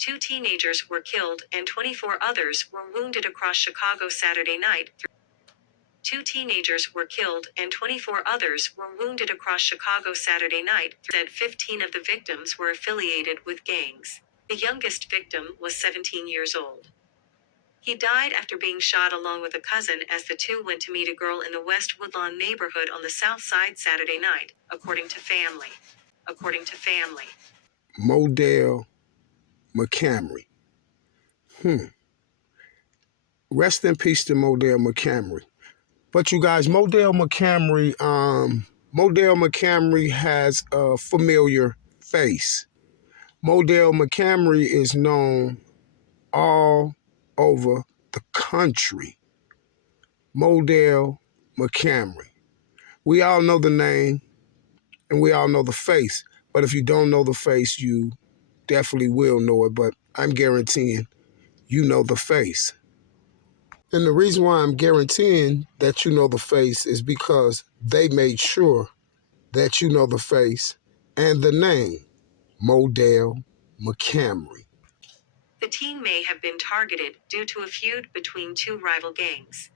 2 teenagers were killed and 24 others were wounded across Chicago Saturday night. 2 teenagers were killed and 24 others were wounded across Chicago Saturday night. Said 15 of the victims were affiliated with gangs. The youngest victim was 17 years old. He died after being shot along with a cousin as the two went to meet a girl in the West Woodlawn neighborhood on the South Side Saturday night, according to family. Modell McCamry. Rest in peace to Modell McCamry. But you guys, Modell McCamry has a familiar face. Modell McCamry is known all over the country. Modell McCamry. We all know the name and we all know the face. But if you don't know the face, you definitely will know it. But I'm guaranteeing you know the face. And the reason why I'm guaranteeing that you know the face is because they made sure that you know the face and the name, Modell McCamry. The teen may have been targeted due to a feud between two rival gangs.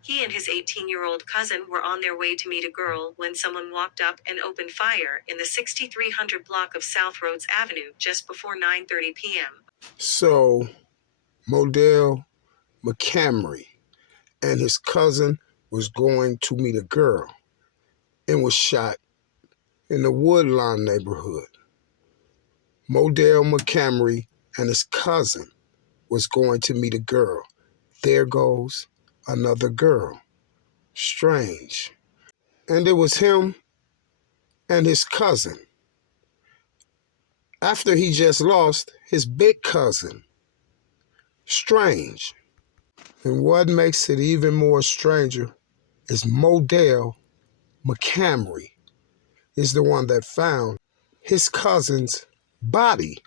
He and his 18-year-old cousin were on their way to meet a girl when someone walked up and opened fire in the 6300 block of South Rhodes Avenue just before 9:30 p.m. So, Modell McCamry and his cousin was going to meet a girl and was shot in the Woodlawn neighborhood. Modell McCamry and his cousin was going to meet a girl. There goes another girl. Strange. And it was him and his cousin. After he just lost his big cousin. Strange. And what makes it even more stranger is Modell McCamry is the one that found his cousin's body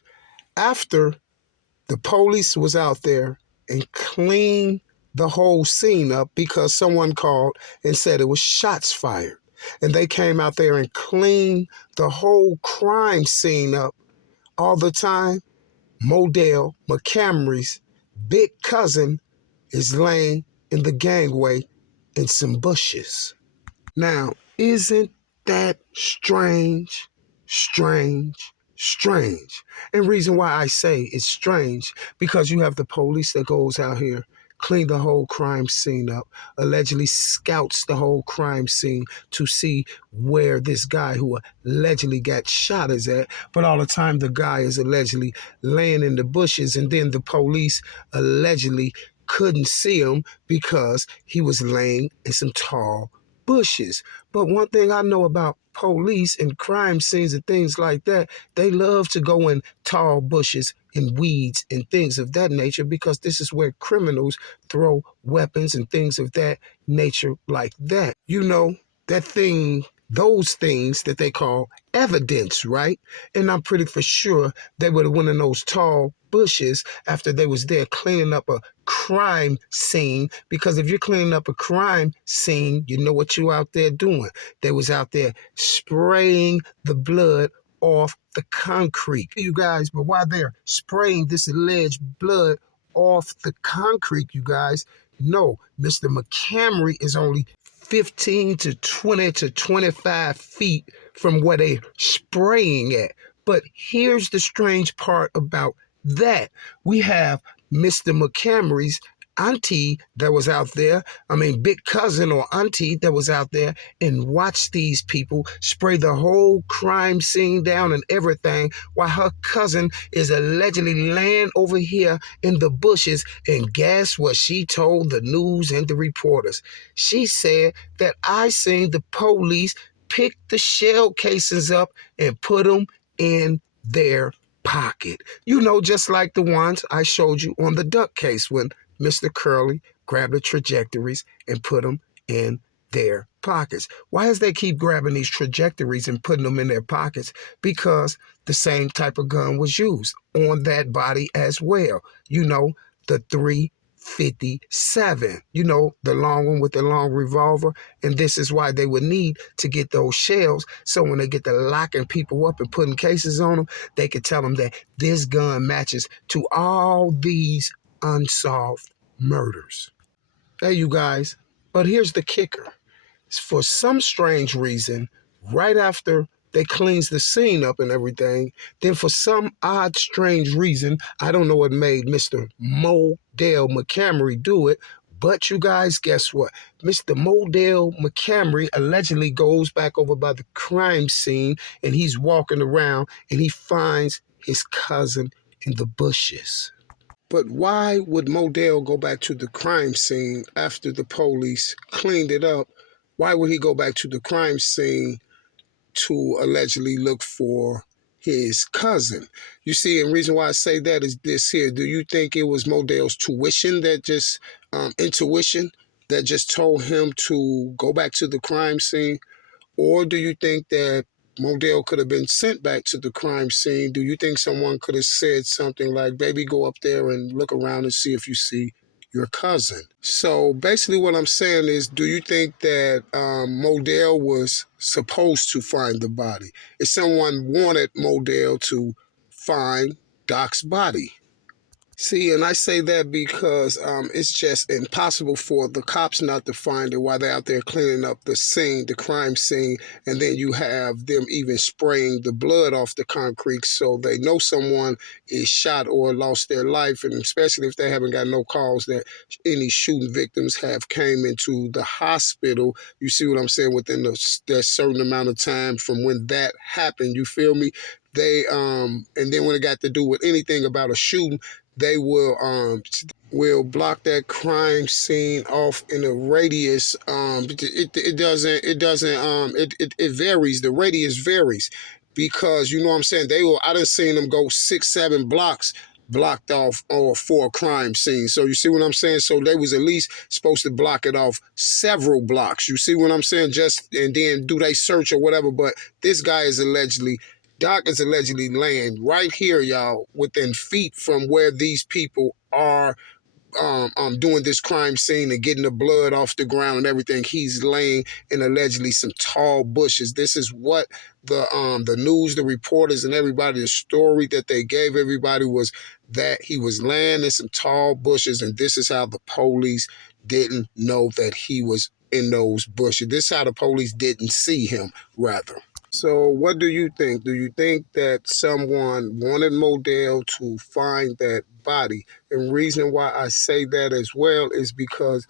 after the police was out there and cleaned the whole scene up because someone called and said it was shots fired. And they came out there and cleaned the whole crime scene up all the time. Modell McCamry's big cousin is laying in the gangway in some bushes. Now, isn't that strange? Strange. And reason why I say it's strange, because you have the police that goes out here, clean the whole crime scene up, allegedly scouts the whole crime scene to see where this guy who allegedly got shot is at, but all the time the guy is allegedly laying in the bushes, and then the police allegedly couldn't see him because he was laying in some tall bushes. But one thing I know about police and crime scenes and things like that, they love to go in tall bushes and weeds and things of that nature because this is where criminals throw weapons and things of that nature like that. You know, that thing, those things that they call evidence, right? And I'm pretty for sure they would have went in those tall bushes after they was there cleaning up a crime scene, because if you're cleaning up a crime scene, you know what you out there doing. They was out there spraying the blood off the concrete. You guys, but while they're spraying this alleged blood off the concrete, you guys, no, Mr. McCamry is only 15 to 20 to 25 feet from where they're spraying at. But here's the strange part about that. We have Mr. McCamry's auntie that was out there, big cousin or auntie that was out there and watched these people spray the whole crime scene down and everything while her cousin is allegedly laying over here in the bushes. And guess what she told the news and the reporters? She said that I seen the police pick the shell casings up and put them in their pocket. You know, just like the ones I showed you on the duck case when Mr. Curley grabbed the trajectories and put them in their pockets. Why does they keep grabbing these trajectories and putting them in their pockets? Because the same type of gun was used on that body as well. You know, the 57. You know, the long one with the long revolver. And this is why they would need to get those shells. So when they get to locking people up and putting cases on them, they could tell them that this gun matches to all these unsolved murders. Hey, you guys. But here's the kicker. For some strange reason, right after they cleans the scene up and everything, then for some odd, strange reason, I don't know what made Mr. Modell McCamry do it, but you guys, guess what? Mr. Modell McCamry allegedly goes back over by the crime scene and he's walking around and he finds his cousin in the bushes. But why would Modell go back to the crime scene after the police cleaned it up? Why would he go back to the crime scene to allegedly look for his cousin? You see, and the reason why I say that is this here. Do you think it was Modell's intuition that just told him to go back to the crime scene? Or do you think that Modell could have been sent back to the crime scene? Do you think someone could have said something like, baby, go up there and look around and see if you see your cousin? So basically what I'm saying is, do you think that Modell was supposed to find the body? If someone wanted Modell to find Doc's body? See, and I say that because it's just impossible for the cops not to find it while they're out there cleaning up the scene, the crime scene, and then you have them even spraying the blood off the concrete so they know someone is shot or lost their life, and especially if they haven't got no calls that any shooting victims have came into the hospital. You see what I'm saying? Within that certain amount of time from when that happened, you feel me? They and then when it got to do with anything about a shooting, they will block that crime scene off in a radius. It varies. The radius varies because you know what I'm saying. I done seen them go 6-7 blocks blocked off or for a crime scene. So you see what I'm saying? So they was at least supposed to block it off several blocks. You see what I'm saying? And then do they search or whatever. But this guy is Doc is allegedly laying right here, y'all, within feet from where these people are doing this crime scene and getting the blood off the ground and everything. He's laying in allegedly some tall bushes. This is what the news, the reporters, and everybody, the story that they gave everybody was that he was laying in some tall bushes, and this is how the police didn't know that he was in those bushes. This is how the police didn't see him, rather. So what do you think? Do you think that someone wanted Modell to find that body? And reason why I say that as well is because,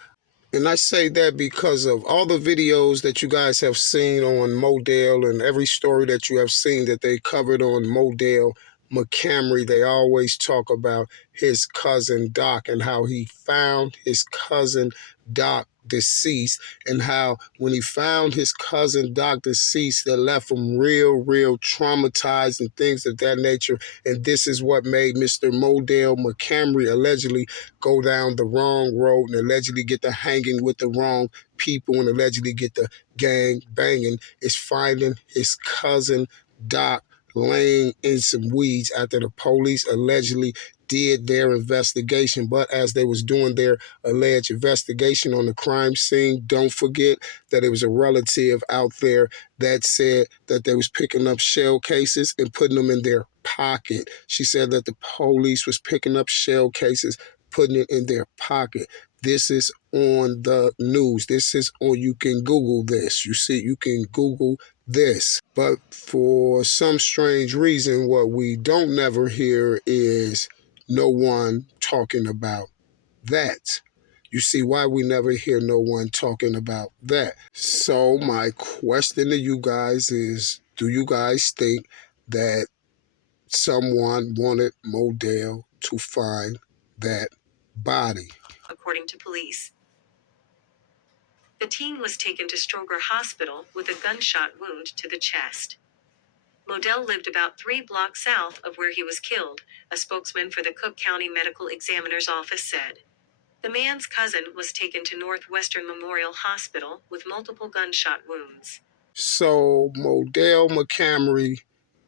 and I say that because of all the videos that you guys have seen on Modell and every story that you have seen that they covered on Modell McCamry, they always talk about his cousin Doc and how he found his cousin Doc deceased, and how when he found his cousin Doc deceased, that left him real traumatized and things of that nature. And this is what made Mr. Modell McCamry allegedly go down the wrong road and allegedly get the hanging with the wrong people and allegedly get the gang banging, is finding his cousin Doc laying in some weeds after the police allegedly did their investigation. But as they was doing their alleged investigation on the crime scene, don't forget that it was a relative out there that said that they was picking up shell cases and putting them in their pocket. She said that the police was picking up shell cases, putting it in their pocket. This is on the news. This is on, you can Google this. You see, you can Google this. But for some strange reason, what we don't never hear is no one talking about that. You see why we never hear no one talking about that. So my question to you guys is, do you guys think that someone wanted Modell to find that body? According to police, the teen was taken to Stroger Hospital with a gunshot wound to the chest. Modell lived about 3 blocks south of where he was killed, a spokesman for the Cook County Medical Examiner's Office said. The man's cousin was taken to Northwestern Memorial Hospital with multiple gunshot wounds. So Modell McCamry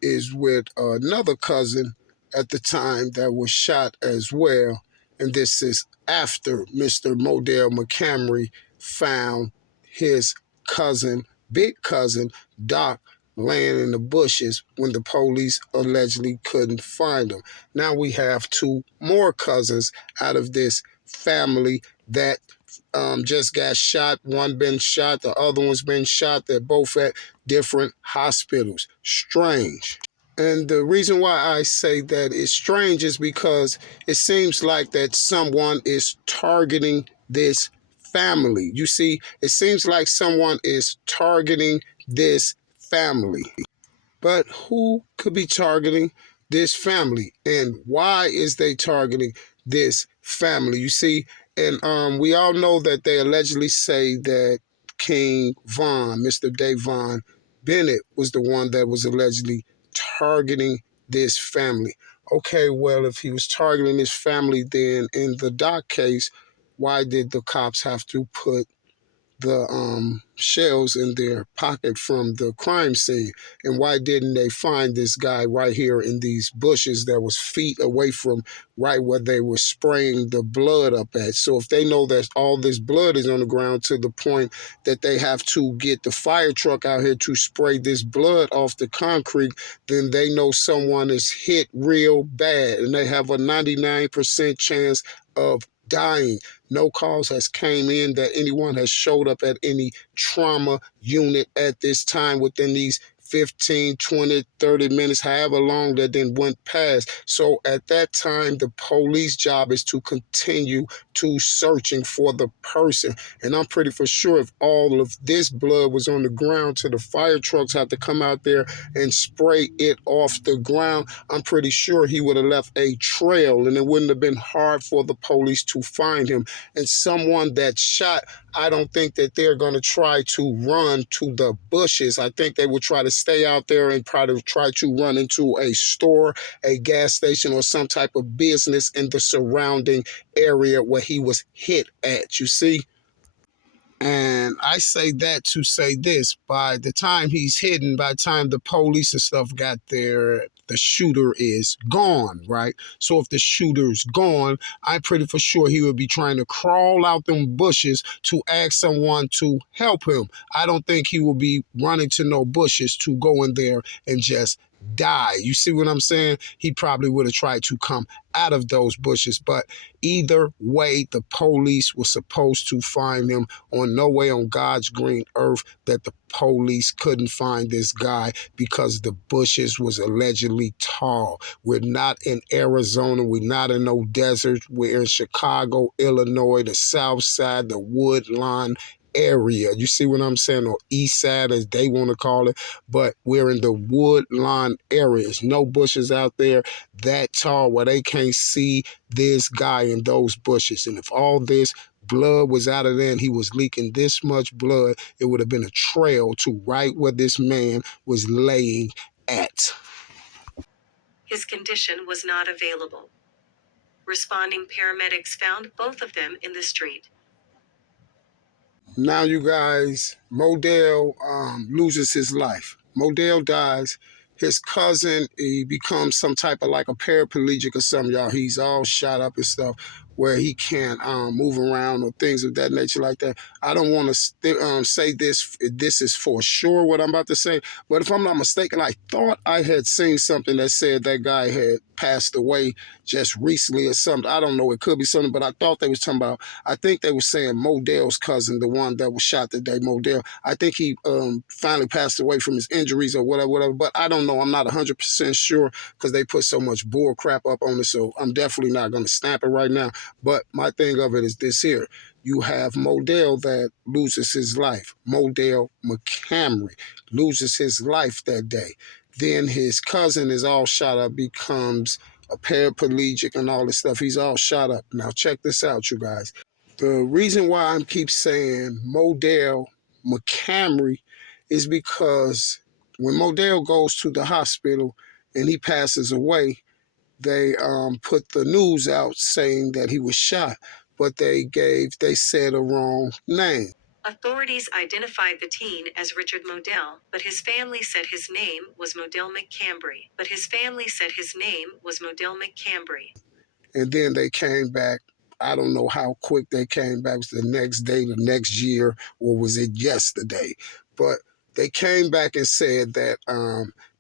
is with another cousin at the time that was shot as well. And this is after Mr. Modell McCamry found his cousin, big cousin, Doc, laying in the bushes when the police allegedly couldn't find him. Now we have two more cousins out of this family that just got shot. One been shot, the other one's been shot. They're both at different hospitals. Strange. And the reason why I say that it's strange is because it seems like that someone is targeting this family. You see, it seems like someone is targeting this family. But who could be targeting this family, and why is they targeting this family? You see, and we all know that they allegedly say that King Von, Mr. Davon Bennett, was the one that was allegedly targeting this family. Okay, well, if he was targeting this family, then in the Doc case, why did the cops have to put the shells in their pocket from the crime scene? And why didn't they find this guy right here in these bushes that was feet away from right where they were spraying the blood up at? So if they know that all this blood is on the ground to the point that they have to get the fire truck out here to spray this blood off the concrete, then they know someone is hit real bad, and they have a 99% chance of dying. No calls has came in that anyone has showed up at any trauma unit at this time within these 15, 20, 30 minutes, however long that then went past. So at that time, the police job is to continue to searching for the person. And I'm pretty for sure if all of this blood was on the ground till the fire trucks had to come out there and spray it off the ground, I'm pretty sure he would have left a trail, and it wouldn't have been hard for the police to find him. And someone that shot, I don't think that they're going to try to run to the bushes. I think they will try to stay out there and probably try to run into a store, a gas station, or some type of business in the surrounding area where he was hit at, you see? And I say that to say this: by the time he's hidden, by the time the police and stuff got there, the shooter is gone, right? So if the shooter's gone, I'm pretty for sure he would be trying to crawl out them bushes to ask someone to help him. I don't think he will be running to no bushes to go in there and just die. You see what I'm saying? He probably would have tried to come out of those bushes. But either way, the police were supposed to find him. On no way on God's green earth that the police couldn't find this guy, because the bushes was allegedly tall. We're not in Arizona. We're not in no desert. We're in Chicago, Illinois, the South Side, the Woodlawn area. You see what I'm saying? Or East Side, as they want to call it. But we're in the Woodlawn areas. No bushes out there that tall where they can't see this guy in those bushes. And if all this blood was out of there and he was leaking this much blood, it would have been a trail to right where this man was laying at. His condition was not available. Responding paramedics found both of them in the street. Now, you guys, Modell loses his life. Modell dies. His cousin, he becomes some type of like a paraplegic or something, y'all. He's all shot up and stuff where he can't move around or things of that nature like that. I don't want to say this is for sure what I'm about to say, but if I'm not mistaken, I thought I had seen something that said that guy had passed away just recently or something. I don't know. It could be something, but I thought they was talking about, I think they were saying Modell's cousin, the one that was shot today, Modell. I think he finally passed away from his injuries or whatever, but I don't know. I'm not 100% sure because they put so much bull crap up on it, so I'm definitely not going to snap it right now. But my thing of it is this here. You have Modell that loses his life. Modell McCamry loses his life that day. Then his cousin is all shot up, becomes a paraplegic and all this stuff. He's all shot up. Now check this out, you guys. The reason why I keep saying Modell McCamry is because when Modell goes to the hospital and he passes away, they put the news out saying that he was shot, but they said a wrong name. Authorities identified the teen as Richard Modell, but his family said his name was Modell McCamry. And then they came back I don't know how quick they came back. Was the next day, the next year, or was it yesterday? But they came back and said that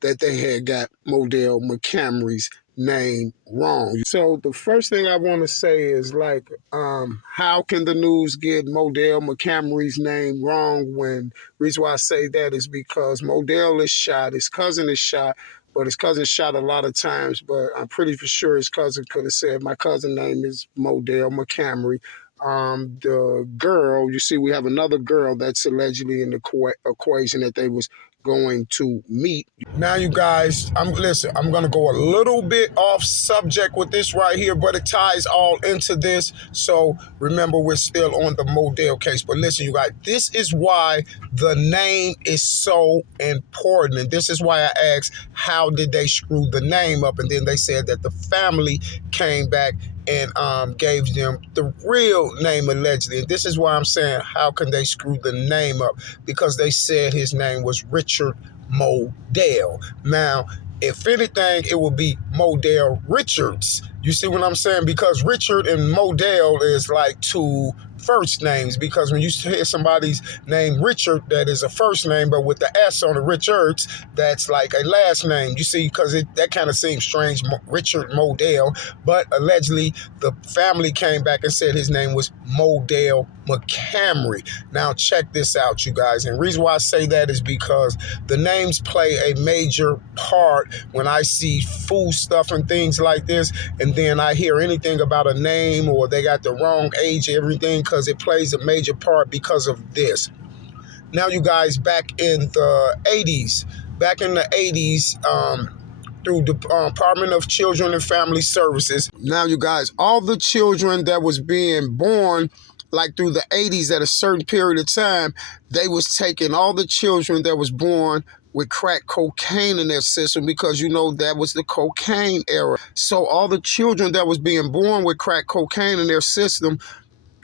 that they had got Modell McCamry's name wrong. So the first thing I want to say is like, how can the news get Modell McCamry's name wrong? When reason why I say that is because Modell is shot, his cousin is shot, but his cousin shot a lot of times. But I'm pretty for sure his cousin could have said, my cousin name is Modell McCamry. The girl, you see, we have another girl that's allegedly in the equation that they was going to meet. Now, you guys, I'm going to go a little bit off subject with this right here, but it ties all into this. So remember, we're still on the Modell case. But listen, you guys, this is why the name is so important. And this is why I asked, how did they screw the name up? And then they said that the family came back and gave them the real name allegedly. And this is why I'm saying, how can they screw the name up? Because they said his name was Richard Modell. Now, if anything, it will be Modell Richards. You see what I'm saying? Because Richard and Modell is like two first names, because when you hear somebody's name Richard, that is a first name, but with the S on the Richards, that's like a last name. You see, because that kind of seems strange, Richard Modell, but allegedly the family came back and said his name was Modell McCamry. Now check this out, you guys, and the reason why I say that is because the names play a major part when I see food stuff and things like this, and then I hear anything about a name or they got the wrong age and everything, because it plays a major part because of this. Now, you guys, back in the 80s, through the Department of Children and Family Services. Now, you guys, all the children that was being born like through the 80s at a certain period of time, they was taking all the children that was born with crack cocaine in their system, because, you know, that was the cocaine era. So all the children that was being born with crack cocaine in their system,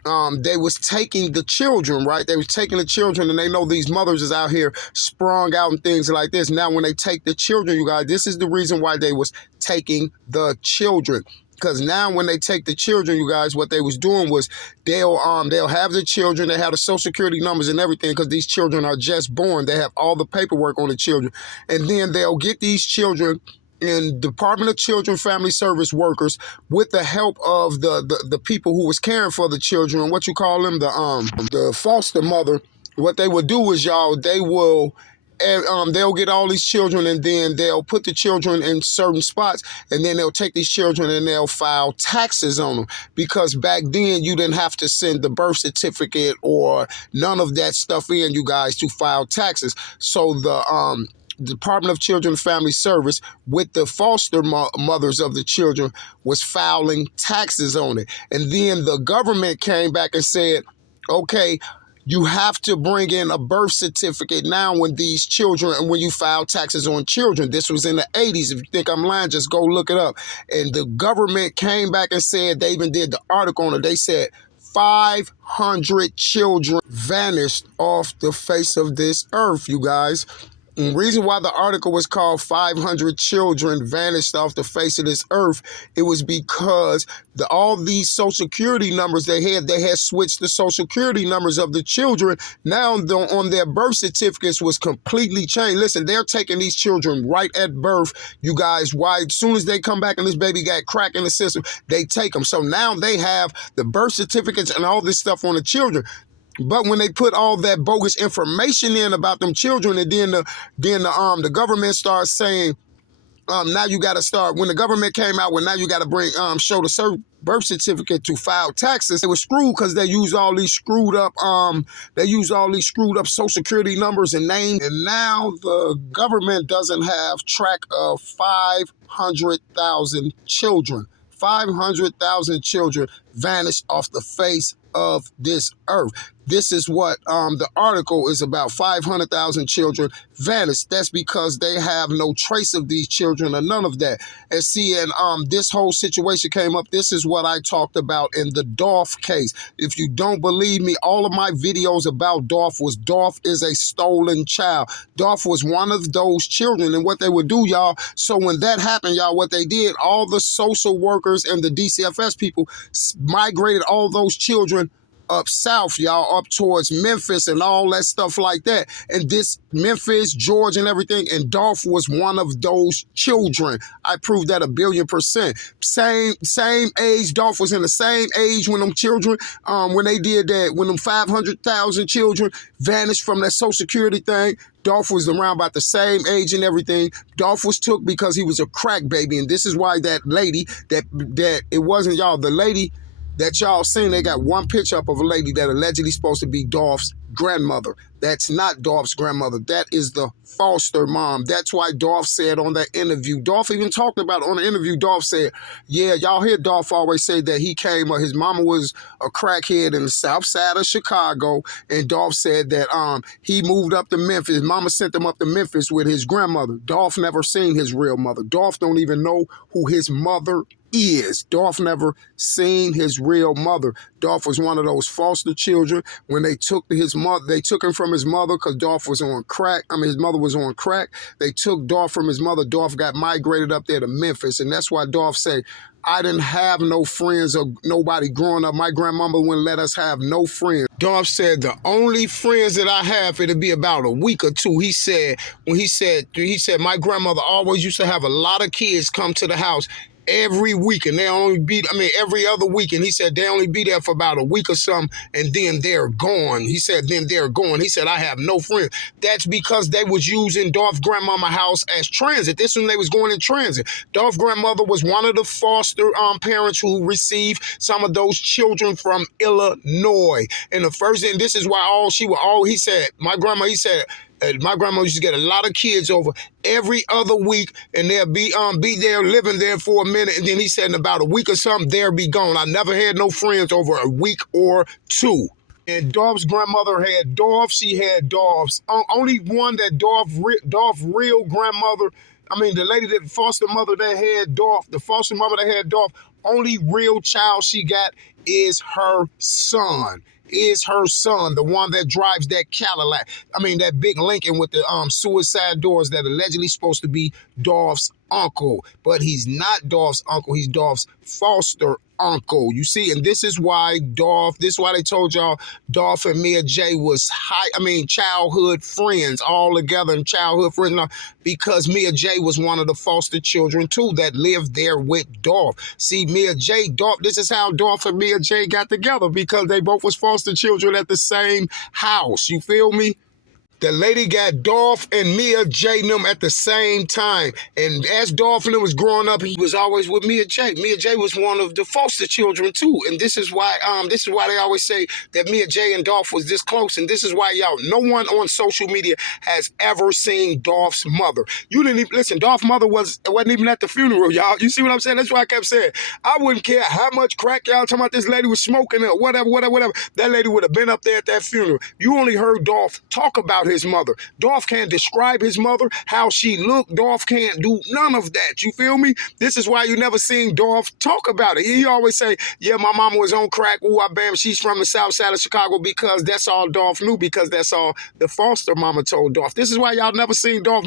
they was taking the children, right? They was taking the children, and they know these mothers is out here sprung out and things like this. Now, when they take the children, you guys, this is the reason why they was taking the children. Because now when they take the children, you guys, what they was doing was they'll have the children, they have the social security numbers and everything, because these children are just born. They have all the paperwork on the children. And then they'll get these children in Department of Children Family Service workers with the help of the people who was caring for the children, what you call them, the foster mother. What they will do is, y'all, they will they'll get all these children, and then they'll put the children in certain spots, and then they'll take these children and they'll file taxes on them, because back then you didn't have to send the birth certificate or none of that stuff in, you guys, to file taxes. So the Department of Children and Family Service with the foster mothers of the children was filing taxes on it. And then the government came back and said, okay, you have to bring in a birth certificate now when these children, and when you file taxes on children. This was in the 80s. If you think I'm lying, just go look it up. And the government came back and said, they even did the article on it. They said 500 children vanished off the face of this earth, you guys. And the reason why the article was called 500 Children Vanished Off the Face of This Earth, it was because all these social security numbers they had switched the social security numbers of the children. Now on their birth certificates was completely changed. Listen, they're taking these children right at birth, you guys. Why? As soon as they come back and this baby got crack in the system, they take them. So now they have the birth certificates and all this stuff on the children. But when they put all that bogus information in about them children, and then the government starts saying, now you got to start, when the government came out, well, now you got to bring show the birth certificate to file taxes. They were screwed because they used all these screwed up social security numbers and names. And now the government doesn't have track of 500,000 children. 500,000 children vanished off the face of this earth. This is what the article is about. 500,000 children vanished. That's because they have no trace of these children or none of that. And see, and this whole situation came up. This is what I talked about in the Dolph case. If you don't believe me, all of my videos about Dolph is a stolen child. Dolph was one of those children, and what they would do, y'all, so when that happened, y'all, what they did, all the social workers and the DCFS people migrated all those children up south, y'all, up towards Memphis and all that stuff like that. And this Memphis, Georgia and everything, and Dolph was one of those children. I proved that 1,000,000,000%. Same age. Dolph was in the same age when them children, when they did that, when them 500,000 children vanished from that Social Security thing. Dolph was around about the same age and everything. Dolph was took because he was a crack baby. And this is why that lady, that it wasn't, y'all, the lady that y'all seen, they got one picture up of a lady that allegedly supposed to be Dolph's grandmother. That's not Dolph's grandmother. That is the foster mom. That's why Dolph said on that interview, Dolph even talked about it on the interview, Dolph said, yeah, y'all hear Dolph always say that he came, his mama was a crackhead in the south side of Chicago, and Dolph said that he moved up to Memphis. His mama sent him up to Memphis with his grandmother. Dolph never seen his real mother. Dolph don't even know who his mother is. Dolph never seen his real mother. Dolph was one of those foster children. When they took his mother, they took him from his mother because Dolph was on crack. His mother was on crack. They took Dolph from his mother. Dolph got migrated up there to Memphis. And that's why Dolph said, I didn't have no friends or nobody growing up. My grandmama wouldn't let us have no friends. Dolph said, the only friends that I have, it'll be about a week or two. He said, my grandmother always used to have a lot of kids come to the house every week, and they only be, every other week. And he said they only be there for about a week or something, and then they're gone. He said, He said, I have no friends. That's because they was using Dolph's grandmama house as transit. This when they was going in transit. Dolph's grandmother was one of the foster parents who received some of those children from Illinois. And this is why he said, my grandma used to get a lot of kids over every other week, and they'll be there living there for a minute, and then he said in about a week or something, they'll be gone. I never had no friends over a week or two. And Dolph's grandmother had Dolph. She had Dolph's only one that Dolph real grandmother. The lady that foster mother that had Dolph, the foster mother that had Dolph, only real child she got is her son. The one that drives that Cadillac. That big Lincoln with the suicide doors that allegedly supposed to be Dolph's uncle. But he's not Dolph's uncle. He's Dolph's foster uncle. You see, and this is why they told y'all Dolph and Mia J was childhood friends all together, and childhood friends, because Mia J was one of the foster children too that lived there with Dolph. See, Mia J, Dolph, this is how Dolph and Mia J got together, because they both was foster children at the same house. You feel me? The lady got Dolph and Mia J and them at the same time. And as Dolph and them was growing up, he was always with Mia J. Mia J was one of the foster children too. And this is why they always say that Mia J and Dolph was this close. And this is why, y'all, no one on social media has ever seen Dolph's mother. You didn't even listen. Dolph's mother wasn't even at the funeral, y'all. You see what I'm saying? That's why I kept saying, I wouldn't care how much crack y'all talking about this lady was smoking or whatever. That lady would have been up there at that funeral. You only heard Dolph talk about his mother. Dolph can't describe his mother, how she looked. Dolph can't do none of that. You feel me? This is why you never seen Dolph talk about it. He always say, yeah, my mama was on crack. Ooh, she's from the south side of Chicago, because that's all Dolph knew, because that's all the foster mama told Dolph. This is why y'all never seen Dolph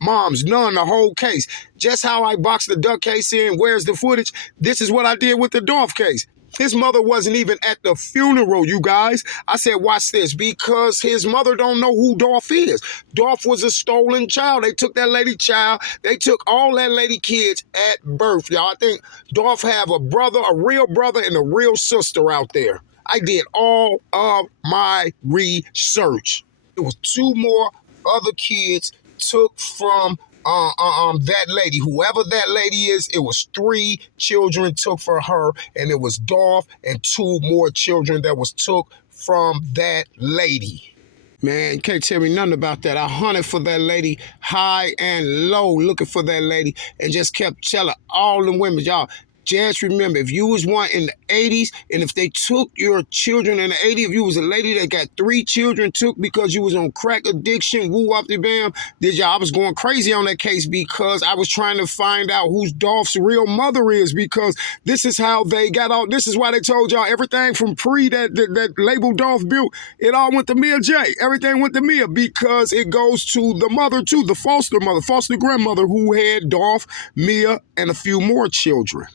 moms, none, the whole case. Just how I boxed the duck case in, where's the footage? This is what I did with the Dolph case. His mother wasn't even at the funeral, you guys. I said, watch this, because his mother don't know who Dolph is. Dolph was a stolen child. They took that lady child. They took all that lady kids at birth, y'all. I think Dolph have a brother, a real brother, and a real sister out there. I did all of my research. There was two more other kids took from that lady, whoever that lady is. It was 3 children took for her, and it was Dolph and 2 more children that was took from that lady. Man, you can't tell me nothing about that. I hunted for that lady high and low, looking for that lady, and just kept telling all the women, y'all, Just remember, if you was one in the 80s, and if they took your children in the 80s, if you was a lady that got 3 children took because you was on crack addiction, woo wop de bam, I was going crazy on that case because I was trying to find out who's Dolph's real mother is, because this is how they got all, this is why they told y'all everything from pre that label Dolph built, it all went to Mia J. Everything went to Mia because it goes to the mother too, the foster mother, foster grandmother who had Dolph, Mia, and a few more children.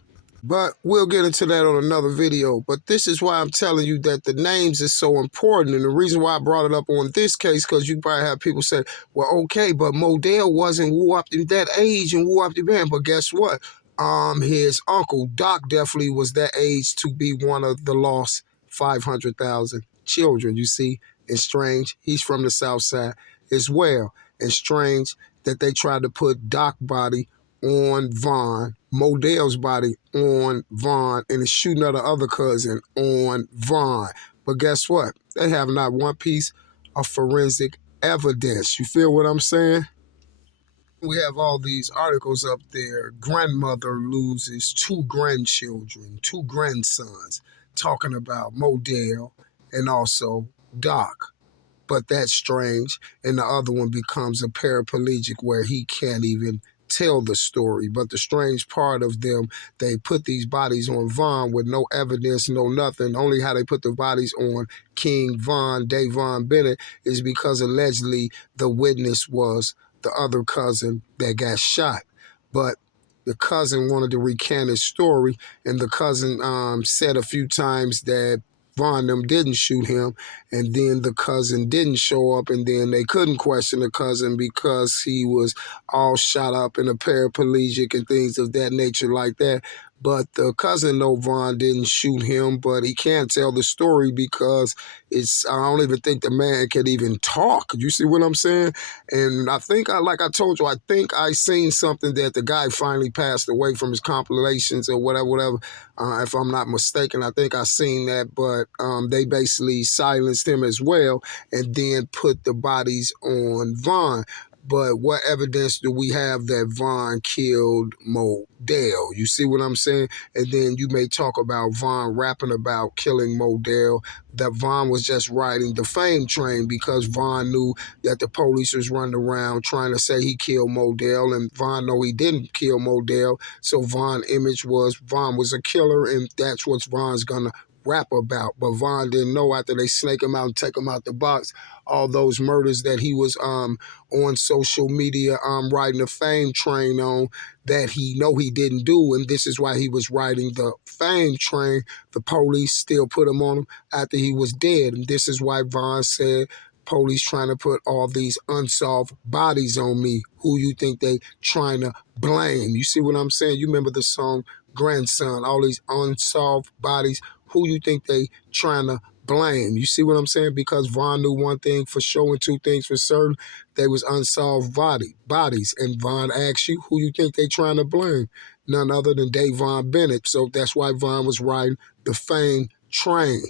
But we'll get into that on another video. But this is why I'm telling you that the names is so important. And the reason why I brought it up on this case, because you probably have people say, well, okay, but Modell wasn't woo-up in that age and woo-up the band. But guess what? His uncle, Doc, definitely was that age to be one of the lost 500,000 children, you see. And strange, he's from the South Side as well. And strange that they tried to put Doc's body on Von, Modell's body on Von, and the shooting of the other cousin on Von. But guess what? They have not one piece of forensic evidence. You feel what I'm saying? We have all these articles up there. Grandmother loses 2 grandchildren, 2 grandsons, talking about Modell and also Doc. But that's strange. And the other one becomes a paraplegic where he can't even tell the story. But the strange part of them, they put these bodies on Von with no evidence, no nothing. Only how they put the bodies on King Von, Davon Bennett, is because allegedly the witness was the other cousin that got shot. But the cousin wanted to recant his story, and the cousin said a few times that Von them didn't shoot him, and then the cousin didn't show up, and then they couldn't question the cousin because he was all shot up and a paraplegic and things of that nature like that. But the cousin know Von didn't shoot him, but he can't tell the story because I don't even think the man can even talk. You see what I'm saying? And I think, like I told you, I think I seen something that the guy finally passed away from his compilations or whatever. If I'm not mistaken, I think I seen that, but they basically silenced him as well and then put the bodies on Von. But what evidence do we have that Von killed Modell? You see what I'm saying? And then you may talk about Von rapping about killing Modell, that Von was just riding the fame train because Von knew that the police was running around trying to say he killed Modell, and Von know he didn't kill Modell. So Von's image was Von was a killer, and that's what Von's gonna rap about. But Von didn't know after they snake him out and take him out the box, all those murders that he was on social media riding the fame train on, that he know he didn't do. And this is why he was riding the fame train. The police still put him on him after he was dead. And this is why Von said, police trying to put all these unsolved bodies on me. Who you think they trying to blame? You see what I'm saying? You remember the song Grandson, all these unsolved bodies. Who you think they trying to blame? You see what I'm saying? Because Von knew one thing for sure and 2 things for certain. They was unsolved bodies. And Von asked you, who you think they trying to blame? None other than Davon Bennett. So that's why Von was riding the fame train.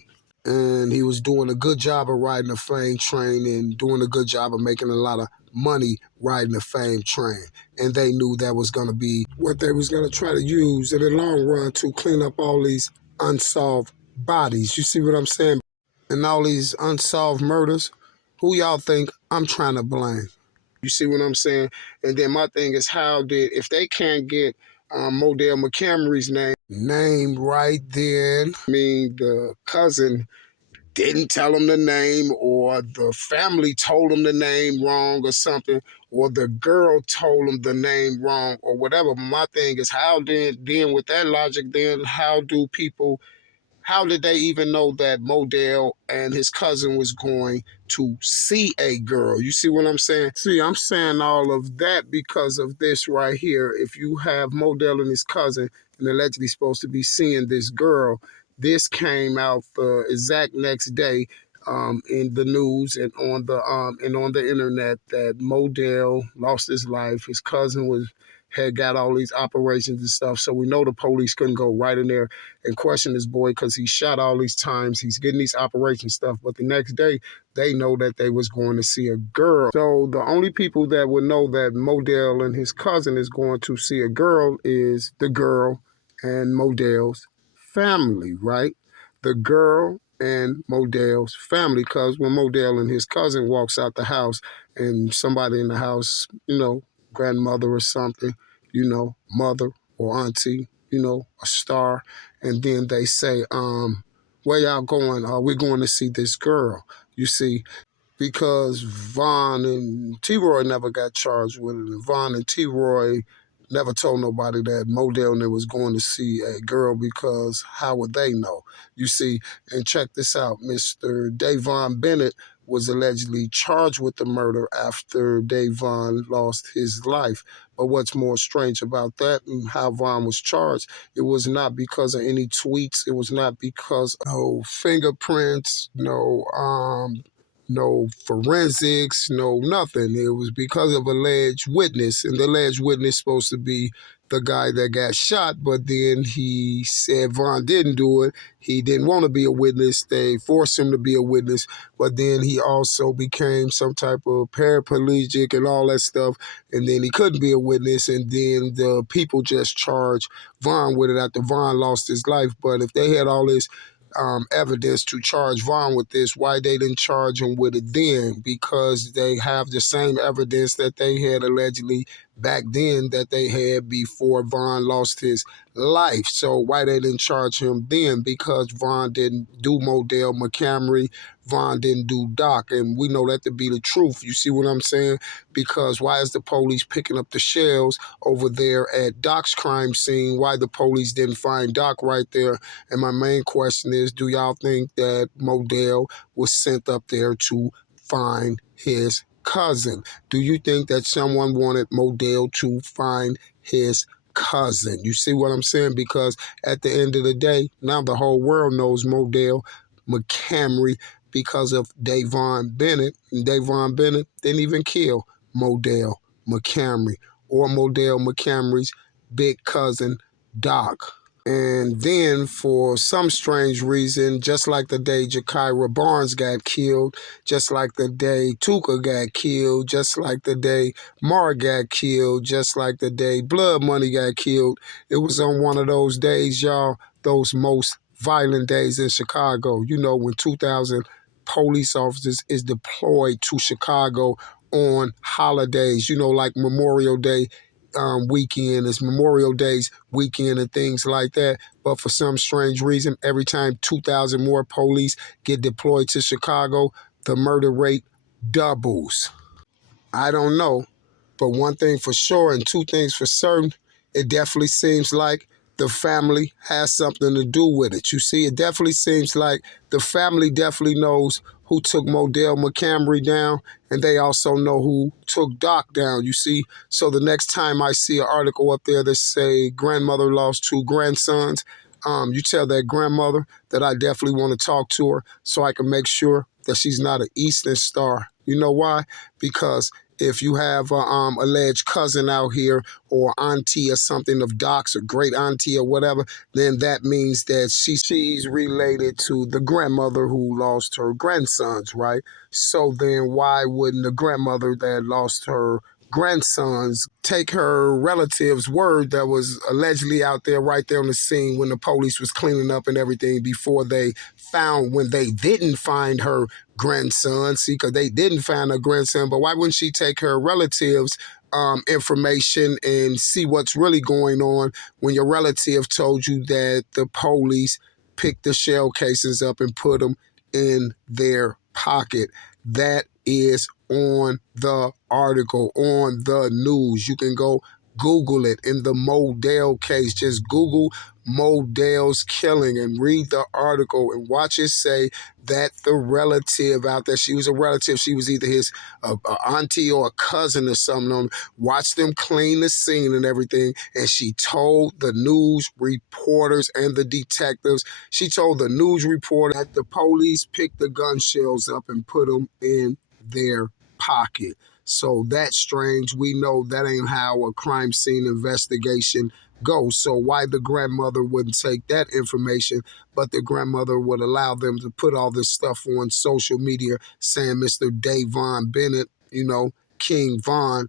And he was doing a good job of riding the fame train and doing a good job of making a lot of money riding the fame train. And they knew that was going to be what they was going to try to use in the long run to clean up all these unsolved bodies. You see what I'm saying? And all these unsolved murders, who y'all think I'm trying to blame? You see what I'm saying? And then my thing is, if they can't get Modell McCamry's name right, then I mean the cousin didn't tell him the name, or the family told him the name wrong or something, or the girl told him the name wrong or whatever. My thing is, how then with that logic, then how did they even know that Modell and his cousin was going to see a girl? You see what I'm saying? See, I'm saying all of that because of this right here. If you have Modell and his cousin and allegedly supposed to be seeing this girl, this came out the exact next day in the news and on the internet that Modell lost his life. His cousin had got all these operations and stuff. So we know the police couldn't go right in there and question this boy because he shot all these times. He's getting these operation stuff. But the next day, they know that they was going to see a girl. So the only people that would know that Modell and his cousin is going to see a girl is the girl and Modell's family, right? The girl and Modell's family, because when Modell and his cousin walks out the house and somebody in the house, grandmother or something, mother or auntie, a star, and then they say, where y'all going? We're going to see this girl. You see, because Vaughn and T-Roy never got charged with it. And Vaughn and T-Roy never told nobody that Modell was going to see a girl, because how would they know? You see, and check this out, Mr. Davon Bennett was allegedly charged with the murder after Davon lost his life. But what's more strange about that and how Vaughn was charged, it was not because of any tweets. It was not because of no fingerprints, no forensics, no nothing. It was because of alleged witness, and the alleged witness supposed to be the guy that got shot, but then he said Vaughn didn't do it. He didn't want to be a witness. They forced him to be a witness, but then he also became some type of paraplegic and all that stuff, and then he couldn't be a witness, and then the people just charged Vaughn with it after Vaughn lost his life. But if they had all this evidence to charge Vaughn with this, why they didn't charge him with it then? Because they have the same evidence that they had allegedly back then that they had before Vaughn lost his life. So why they didn't charge him then? Because Vaughn didn't do Modell McCamry, Vaughn didn't do Doc, and we know that to be the truth. You see what I'm saying? Because why is the police picking up the shells over there at Doc's crime scene? Why the police didn't find Doc right there? And my main question is, do y'all think that Modell was sent up there to find his cousin? Do you think that someone wanted Modell to find his cousin? You see what I'm saying? Because at the end of the day, now the whole world knows Modell McCamry because of Davon Bennett. And Davon Bennett didn't even kill Modell McCamry or Modell McCamry's big cousin, Doc. And then for some strange reason, just like the day Jakira Barnes got killed, just like the day Tuka got killed, just like the day Mark got killed, just like the day Blood Money got killed, it was on one of those days, y'all, those most violent days in Chicago. When 2,000 police officers is deployed to Chicago on holidays, like Memorial Day weekend, it's Memorial Day's weekend and things like that. But for some strange reason, every time 2,000 more police get deployed to Chicago, the murder rate doubles. I don't know, but one thing for sure and two things for certain, it definitely seems like the family has something to do with it. You see, it definitely seems like the family definitely knows who took Modell McCamry down, and they also know who took Doc down, you see. So the next time I see an article up there that say grandmother lost two grandsons, you tell that grandmother that I definitely want to talk to her so I can make sure that she's not an Eastern Star. You know why? Because if you have a alleged cousin out here or auntie or something of Doc's or great auntie or whatever, then that means that she's related to the grandmother who lost her grandsons, right? So then why wouldn't the grandmother that lost her grandsons take her relative's word that was allegedly out there right there on the scene when the police was cleaning up and everything before they found, when they didn't find her grandson? See, because they didn't find her grandson, but why wouldn't she take her relatives information and see what's really going on when your relative told you that the police picked the shell casings up and put them in their pocket? That is on the article, on the news. You can go Google it. In the Modell case, just Google Modell's killing and read the article and watch it say that the relative out there, she was a relative, she was either his auntie or a cousin or something, watch them clean the scene and everything, and she told the news reporters and the detectives, she told the news reporter that the police picked the gun shells up and put them in their pocket. So that's strange. We know that ain't how a crime scene investigation goes. So why the grandmother wouldn't take that information, but the grandmother would allow them to put all this stuff on social media saying Mr. Davon Bennett, King Von,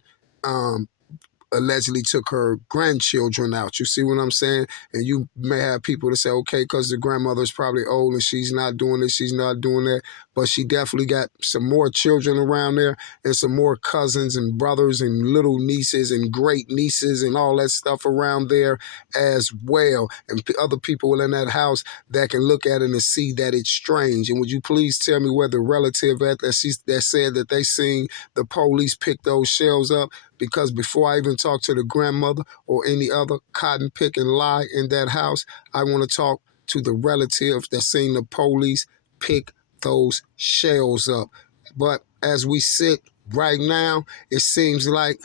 allegedly took her grandchildren out. You see what I'm saying? And you may have people that say, okay, because the grandmother's probably old and she's not doing this, she's not doing that. But she definitely got some more children around there and some more cousins and brothers and little nieces and great nieces and all that stuff around there as well. And other people in that house that can look at it and see that it's strange. And would you please tell me where the relative at that said that they seen the police pick those shells up? Because before I even talk to the grandmother or any other cotton picking lie in that house, I want to talk to the relative that seen the police pick those shells up. But as we sit right now, it seems like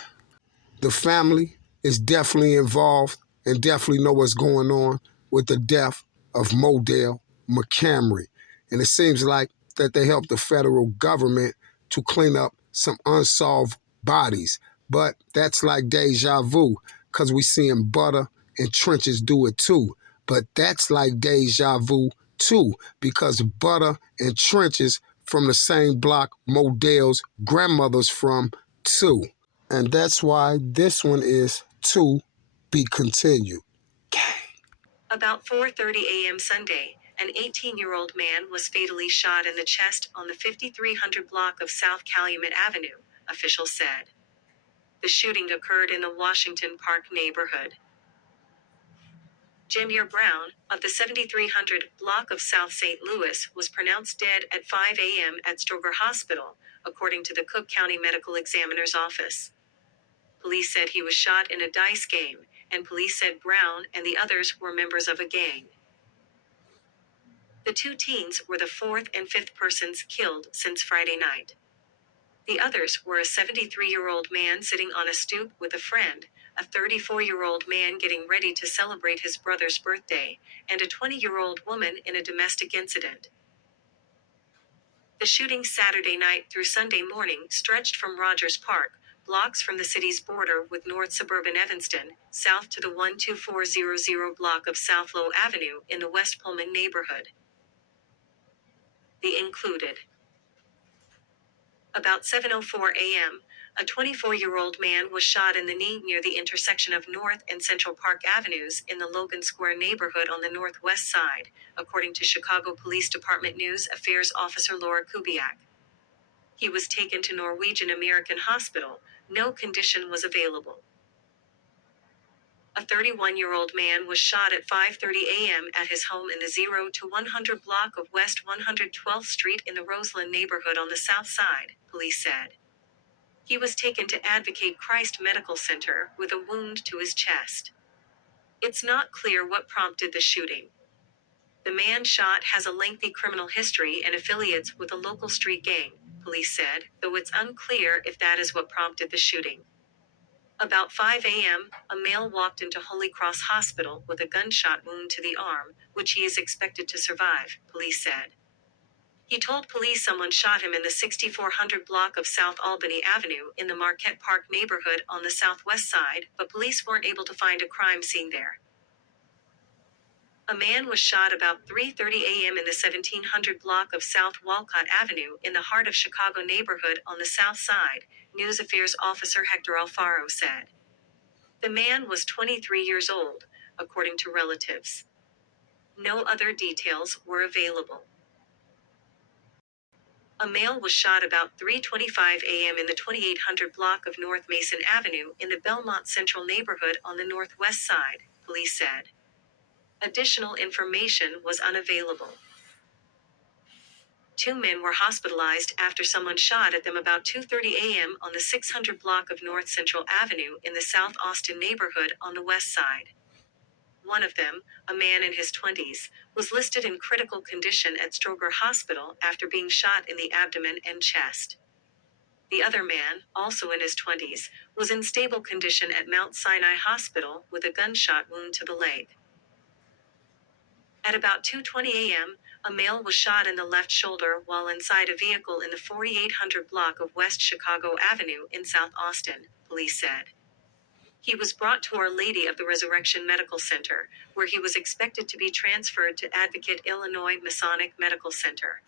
the family is definitely involved and definitely know what's going on with the death of Modell McCamry. And it seems like that they helped the federal government to clean up some unsolved bodies. But that's like deja vu, because we seeing Butter and Trenches do it too. But that's like deja vu too, because Butter and Trenches from the same block Modell's grandmother's from too. And that's why this one is to be continued. About 4:30 a.m. Sunday, an 18-year-old man was fatally shot in the chest on the 5300 block of South Calumet Avenue, officials said. The shooting occurred in the Washington Park neighborhood. Jamir Brown, of the 7300 block of South St. Louis, was pronounced dead at 5 a.m. at Stroger Hospital, according to the Cook County Medical Examiner's Office. Police said he was shot in a dice game, and police said Brown and the others were members of a gang. The two teens were the fourth and fifth persons killed since Friday night. The others were a 73-year-old man sitting on a stoop with a friend, a 34-year-old man getting ready to celebrate his brother's birthday, and a 20-year-old woman in a domestic incident. The shooting Saturday night through Sunday morning stretched from Rogers Park, blocks from the city's border with North Suburban Evanston, south to the 12400 block of South Low Avenue in the West Pullman neighborhood. The included. About 7:04 a.m., a 24-year-old man was shot in the knee near the intersection of North and Central Park Avenues in the Logan Square neighborhood on the northwest side, according to Chicago Police Department News Affairs Officer Laura Kubiak. He was taken to Norwegian American Hospital. No condition was available. A 31-year-old man was shot at 5:30 a.m. at his home in the 0 to 100 block of West 112th Street in the Roseland neighborhood on the south side, police said. He was taken to Advocate Christ Medical Center with a wound to his chest. It's not clear what prompted the shooting. The man shot has a lengthy criminal history and affiliates with a local street gang, police said, though it's unclear if that is what prompted the shooting. About 5 a.m., a male walked into Holy Cross Hospital with a gunshot wound to the arm, which he is expected to survive, police said. He told police someone shot him in the 6400 block of South Albany Avenue in the Marquette Park neighborhood on the southwest side, but police weren't able to find a crime scene there. A man was shot about 3:30 a.m. in the 1700 block of South Walcott Avenue in the heart of Chicago neighborhood on the south side, News Affairs Officer Hector Alfaro said. The man was 23 years old, according to relatives. No other details were available. A male was shot about 3:25 a.m. in the 2800 block of North Mason Avenue in the Belmont Central neighborhood on the northwest side, police said. Additional information was unavailable. Two men were hospitalized after someone shot at them about 2:30 a.m. on the 600 block of North Central Avenue in the South Austin neighborhood on the west side. One of them, a man in his 20s, was listed in critical condition at Stroger Hospital after being shot in the abdomen and chest. The other man, also in his 20s, was in stable condition at Mount Sinai Hospital with a gunshot wound to the leg. At about 2:20 a.m., a male was shot in the left shoulder while inside a vehicle in the 4800 block of West Chicago Avenue in South Austin, police said. He was brought to Our Lady of the Resurrection Medical Center, where he was expected to be transferred to Advocate Illinois Masonic Medical Center.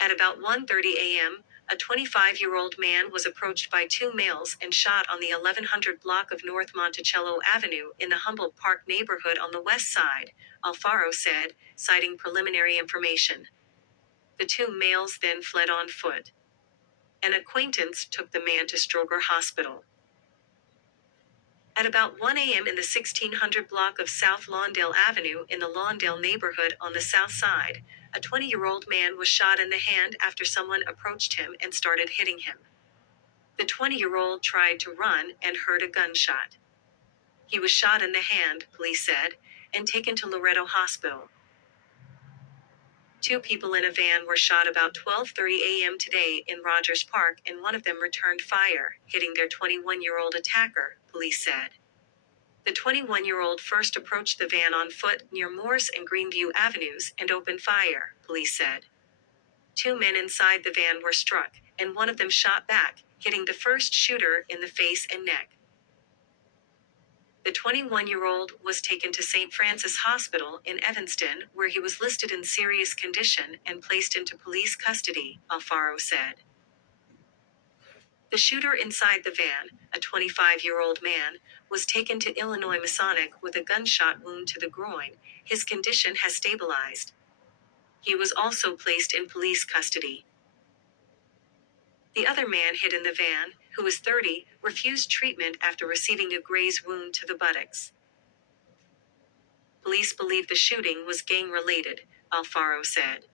At about 1:30 a.m., A 25-year-old man was approached by two males and shot on the 1100 block of North Monticello Avenue in the Humboldt Park neighborhood on the west side, Alfaro said, citing preliminary information. The two males then fled on foot. An acquaintance took the man to Stroger Hospital. At about 1 a.m. in the 1600 block of South Lawndale Avenue in the Lawndale neighborhood on the south side, a 20-year-old man was shot in the hand after someone approached him and started hitting him. The 20-year-old tried to run and heard a gunshot. He was shot in the hand, police said, and taken to Loretto Hospital. Two people in a van were shot about 12:30 a.m. today in Rogers Park, and one of them returned fire, hitting their 21-year-old attacker, police said. The 21-year-old first approached the van on foot near Morse and Greenview Avenues and opened fire, police said. Two men inside the van were struck, and one of them shot back, hitting the first shooter in the face and neck. The 21-year-old was taken to St. Francis Hospital in Evanston, where he was listed in serious condition and placed into police custody, Alfaro said. The shooter inside the van, a 25-year-old man, was taken to Illinois Masonic with a gunshot wound to the groin. His condition has stabilized. He was also placed in police custody. The other man hit in the van, who was 30, refused treatment after receiving a graze wound to the buttocks. Police believe the shooting was gang-related, Alfaro said.